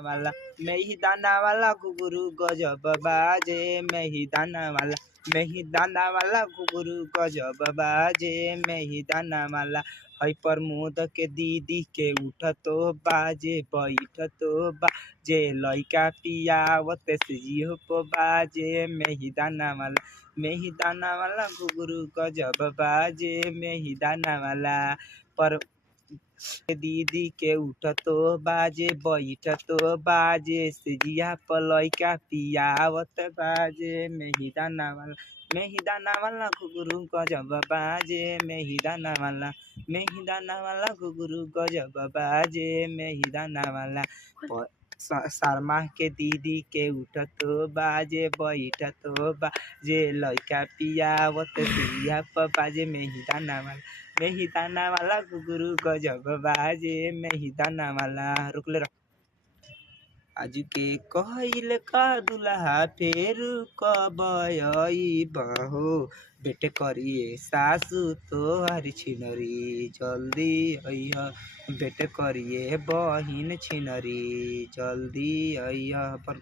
वाला मेही दाना वाला घुघरू गजब बाजे मेही दाना वाला मेही दाना वाला घुघरू गजब बाजे मेही दाना वाला है प्रमोद के दीदी के उठतो बाजे बैठतो बाजे लइका पियावत सिजियो पो बाजे मेही दाना वाला घुघरू गजब बाजे मेही दाना वाला पर दीदी के उठतो बाजे बैठतो बाजे सिजिया पलैका पियावत बाजे मेही दाना वाला घुघरू गजब बाजे मेही दाना वाला घुघरू गजब बाजे मेही दाना वाला शर्मा के दीदी के उठतो बाजे बैठतो बाजे लइका पियावत सिजिया प बाजे मेही दाना वाला घुघरू गजब बाजे मेही दाना वाला रुकले रह आज के कहल का दुल्हा फेर कब बहो बेटे करिए सासू तोहर छिनरी जल्दी अइह बेटे करिए बहिन छिनरी जल्दी अइह अपन